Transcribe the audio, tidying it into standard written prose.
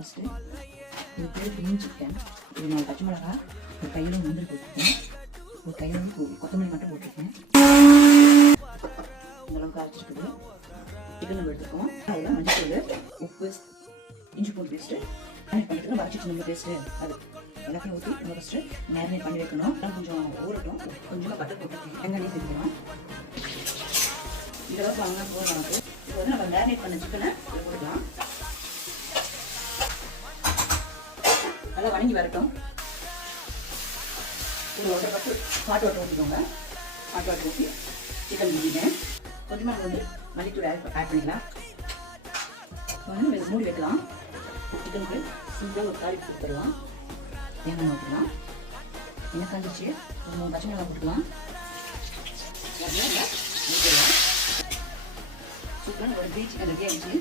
First இது பேர் green chicken. இது நான் பச்சை மிளகா ஒரு கையில் முந்திரி போட்டிருக்கேன், ஒரு கையில் கொத்தமல்லி மட்டும் போட்டிருக்கேன். இந்தளவுக்கு அரைச்சிருக்குது. சிக்கன் நம்ம எடுத்துருக்கோம். அதில் மஞ்சள், உப்பு, இஞ்சி பூண்டு பேஸ்ட்டு பண்ணிட்டு வரைச்சிட்டு நம்ம பேஸ்ட்டு அது எல்லாத்தையும் ஊற்றி நம்ம ஃபஸ்ட்டு மேரினேட் பண்ணி வைக்கணும். கொஞ்சம் ஊறட்டும். கொஞ்சமாக பட்டர் போட்டுருக்கேன், வெங்காயம் சேர்த்துக்கலாம். இதெல்லாம் வாங்க போதும் நமக்கு. இப்போ வந்து நம்ம மேரினேட் பண்ண சிக்கனை இதை போட்டுக்கலாம். நல்லா வணங்கி வரட்டும். ஒரு 1.5 பட்டு ஹாட் வாட்டர் ஊற்றிக்கோங்க. ஹாட் வாட்டர் ஊற்றி சிக்கன் ஊற்றிட்டேன். கொஞ்சமாக நம்ம வந்து மல்லித்தூள் ஆட் பண்ணிக்கலாம். இப்போ வந்து மூடி வைக்கலாம். சிக்கனுக்கு சிம்பிளாக ஒரு தாளிப்பு கொடுத்துடலாம். தேங்காய் ஊற்றிக்கலாம். எண்ணெய் காஞ்சிச்சு. ஒரு 3 பச்சை மிளகாய் போட்டுக்கலாம். ஊற்றிடலாம். சூப்பராக ஒரு க்ரீன் சிக்கன் ரெடி ஆகிடுச்சு.